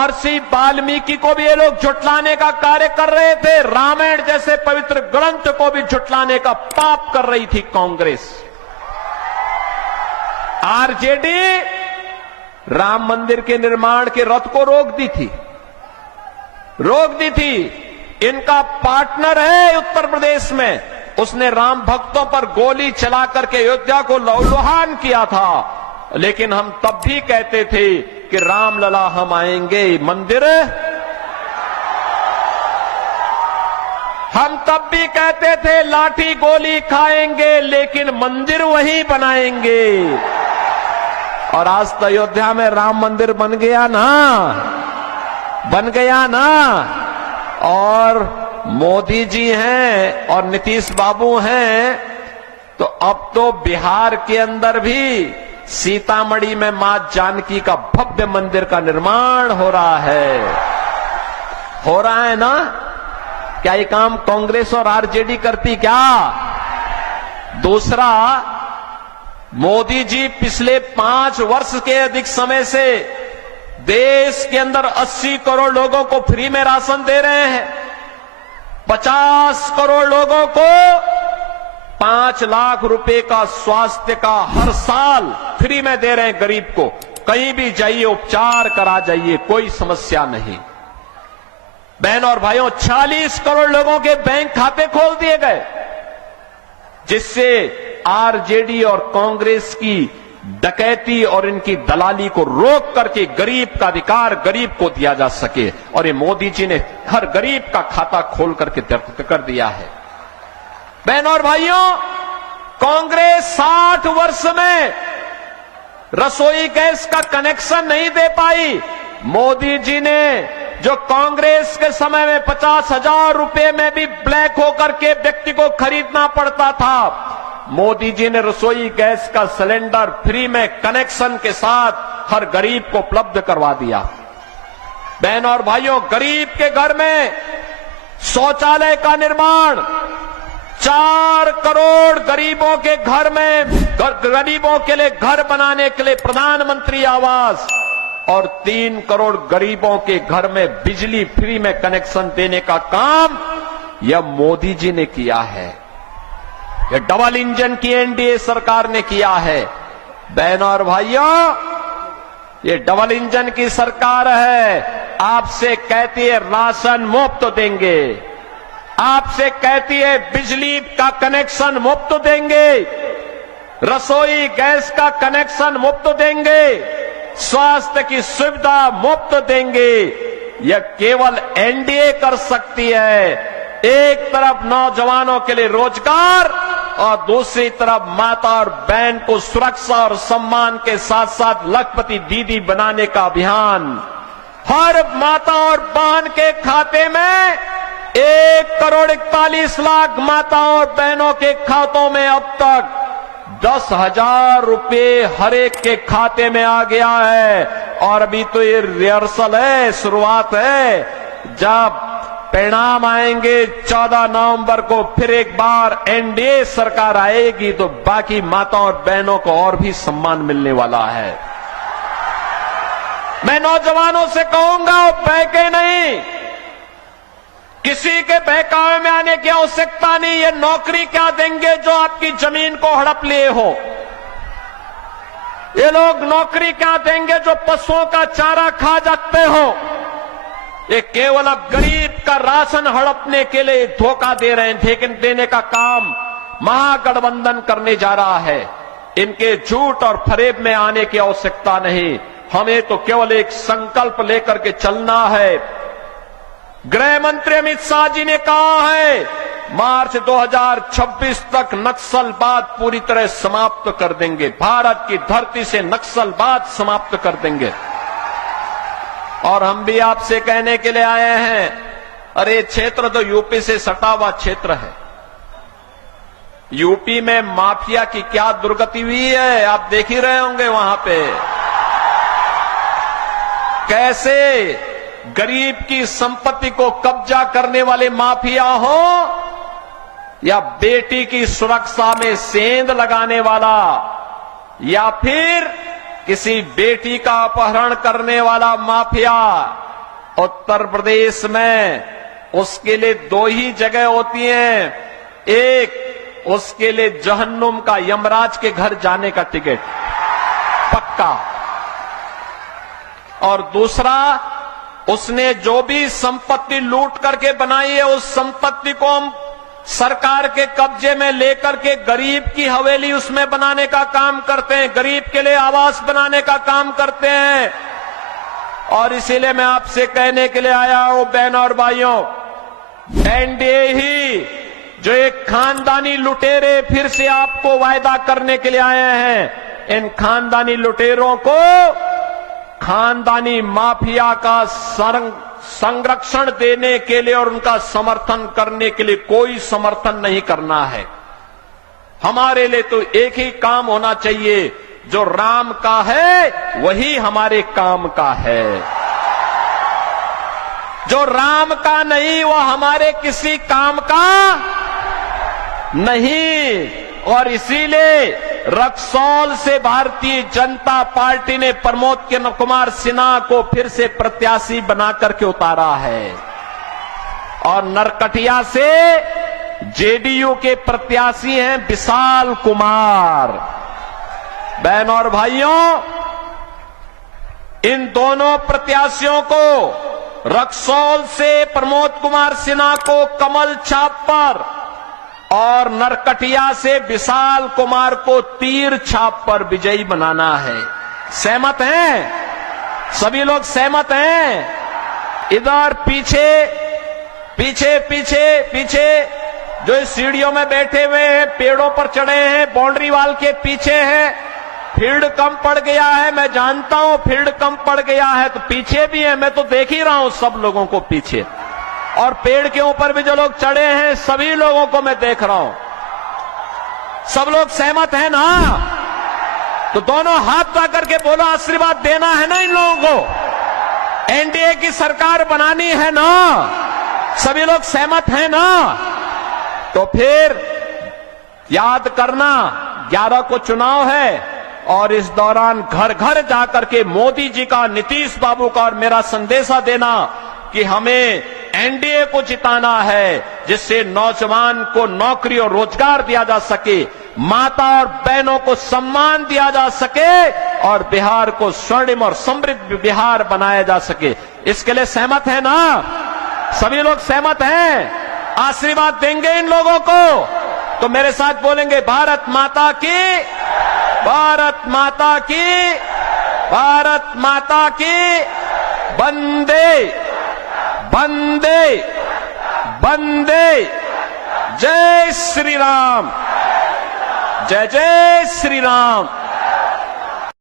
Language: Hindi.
महर्षि वाल्मीकि को भी ये लोग झुठलाने का कार्य कर रहे थे। रामायण जैसे पवित्र ग्रंथ को भी झुठलाने का पाप कर रही थी कांग्रेस। आरजेडी राम मंदिर के निर्माण के रथ को रोक दी थी। इनका पार्टनर है उत्तर प्रदेश में, उसने राम भक्तों पर गोली चला करके अयोध्या को लहूलुहान किया था। लेकिन हम तब भी कहते थे कि रामलला हम आएंगे, मंदिर हम तब भी कहते थे लाठी गोली खाएंगे लेकिन मंदिर वहीं बनाएंगे। और आज तो अयोध्या में राम मंदिर बन गया ना। और मोदी जी हैं और नीतीश बाबू हैं, तो अब तो बिहार के अंदर भी सीतामढ़ी में मां जानकी का भव्य मंदिर का निर्माण हो रहा है ना। क्या ये काम कांग्रेस और आरजेडी करती क्या? दूसरा, मोदी जी पिछले 5 वर्ष के अधिक समय से देश के अंदर 80 करोड़ लोगों को फ्री में राशन दे रहे हैं। 50 करोड़ लोगों को 5 लाख रुपए का स्वास्थ्य का हर साल फ्री में दे रहे हैं गरीब को। कहीं भी जाइए, उपचार करा जाइए, कोई समस्या नहीं। बहन और भाइयों, 40 करोड़ लोगों के बैंक खाते खोल दिए गए, जिससे आरजेडी और कांग्रेस की डकैती और इनकी दलाली को रोक करके गरीब का अधिकार गरीब को दिया जा सके। और ये मोदी जी ने हर गरीब का खाता खोल करके दर्ज कर दिया है। बहनों और भाइयों, कांग्रेस 60 वर्ष में रसोई गैस का कनेक्शन नहीं दे पाई। मोदी जी ने जो कांग्रेस के समय में 50,000 रुपए में भी ब्लैक होकर के व्यक्ति को खरीदना पड़ता था, मोदी जी ने रसोई गैस का सिलेंडर फ्री में कनेक्शन के साथ हर गरीब को उपलब्ध करवा दिया। बहनों और भाइयों, गरीब के घर में शौचालय का निर्माण, 4 करोड़ गरीबों के घर में गरीबों के लिए घर बनाने के लिए प्रधानमंत्री आवास, और 3 करोड़ गरीबों के घर में बिजली फ्री में कनेक्शन देने का काम यह मोदी जी ने किया है। यह डबल इंजन की एनडीए सरकार ने किया है। बहनों और भाइयों, ये डबल इंजन की सरकार है। आपसे कहती है राशन मुफ्त देंगे, आपसे कहती है बिजली का कनेक्शन मुफ्त देंगे, रसोई गैस का कनेक्शन मुफ्त देंगे, स्वास्थ्य की सुविधा मुफ्त देंगे। यह केवल एनडीए कर सकती है। एक तरफ नौजवानों के लिए रोजगार और दूसरी तरफ माता और बहन को सुरक्षा और सम्मान के साथ साथ लखपति दीदी बनाने का अभियान। हर माता और बहन के खाते में 1 करोड़ 41 लाख माताओं और बहनों के खातों में अब तक 10,000 रुपए हर एक के खाते में आ गया है। और अभी तो ये रिहर्सल है, शुरुआत है। जब परिणाम आएंगे 14 नवंबर को, फिर एक बार एनडीए सरकार आएगी, तो बाकी माताओं और बहनों को और भी सम्मान मिलने वाला है। मैं नौजवानों से कहूंगा, बहके नहीं, किसी के बहकावे में आने की आवश्यकता नहीं। ये नौकरी क्या देंगे जो आपकी जमीन को हड़प लिए हो? ये लोग नौकरी क्या देंगे जो पशुओं का चारा खा जाते हो? ये केवल अब गरीब का राशन हड़पने के लिए धोखा दे रहे हैं, लेकिन देने का काम महागठबंधन करने जा रहा है। इनके झूठ और फरेब में आने की आवश्यकता नहीं। हमें तो केवल एक संकल्प लेकर के चलना है। गृह मंत्री अमित शाह जी ने कहा है, मार्च 2026 तक नक्सलवाद पूरी तरह समाप्त कर देंगे। भारत की धरती से नक्सलवाद समाप्त कर देंगे। और हम भी आपसे कहने के लिए आए हैं, अरे क्षेत्र तो यूपी से सटा हुआ क्षेत्र है। यूपी में माफिया की क्या दुर्गति हुई है, आप देख ही रहे होंगे। वहां पे कैसे गरीब की संपत्ति को कब्जा करने वाले माफिया हो, या बेटी की सुरक्षा में सेंध लगाने वाला, या फिर किसी बेटी का अपहरण करने वाला माफिया, उत्तर प्रदेश में उसके लिए दो ही जगह होती हैं, एक उसके लिए जहन्नुम का यमराज के घर जाने का टिकट पक्का, और दूसरा उसने जो भी संपत्ति लूट करके बनाई है उस संपत्ति को हम सरकार के कब्जे में लेकर के गरीब की हवेली उसमें बनाने का काम करते हैं, गरीब के लिए आवास बनाने का काम करते हैं। और इसीलिए मैं आपसे कहने के लिए आया हूं बहनों और भाइयों, एनडीए ही जो एक खानदानी लुटेरे फिर से आपको वायदा करने के लिए आए हैं, इन खानदानी लुटेरों को खानदानी माफिया का संरक्षण देने के लिए और उनका समर्थन करने के लिए कोई समर्थन नहीं करना है। हमारे लिए तो एक ही काम होना चाहिए, जो राम का है वही हमारे काम का है, जो राम का नहीं वो हमारे किसी काम का नहीं। और इसीलिए रक्सौल से भारतीय जनता पार्टी ने प्रमोद कुमार सिन्हा को फिर से प्रत्याशी बना करके उतारा है, और नरकटिया से जेडीयू के प्रत्याशी हैं विशाल कुमार। बहनों और भाइयों, इन दोनों प्रत्याशियों को रक्सौल से प्रमोद कुमार सिन्हा को कमल छाप पर और नरकटिया से विशाल कुमार को तीर छाप पर विजयी बनाना है। सहमत हैं? सभी लोग सहमत हैं? इधर पीछे पीछे पीछे पीछे जो इस सीढ़ियों में बैठे हुए हैं, पेड़ों पर चढ़े हैं, बाउंड्री वाल के पीछे हैं, फील्ड कम पड़ गया है, मैं जानता हूं फील्ड कम पड़ गया है, तो पीछे भी है, मैं तो देख ही रहा हूं सब लोगों को पीछे, और पेड़ के ऊपर भी जो लोग चढ़े हैं सभी लोगों को मैं देख रहा हूं। सब लोग सहमत हैं ना? तो दोनों हाथ उठा करके बोलो, आशीर्वाद देना है ना इन लोगों को, एनडीए की सरकार बनानी है ना? सभी लोग सहमत हैं ना? तो फिर याद करना 11 को चुनाव है, और इस दौरान घर घर जाकर के मोदी जी का, नीतीश बाबू का और मेरा संदेशा देना कि हमें एनडीए को जिताना है, जिससे नौजवान को नौकरी और रोजगार दिया जा सके, माता और बहनों को सम्मान दिया जा सके, और बिहार को स्वर्णिम और समृद्ध बिहार बनाया जा सके। इसके लिए सहमत है ना? सभी लोग सहमत हैं? आशीर्वाद देंगे इन लोगों को? तो मेरे साथ बोलेंगे, भारत माता की, भारत माता की, भारत माता की, वंदे वंदे वंदे, जय श्री राम, जय जय श्री राम।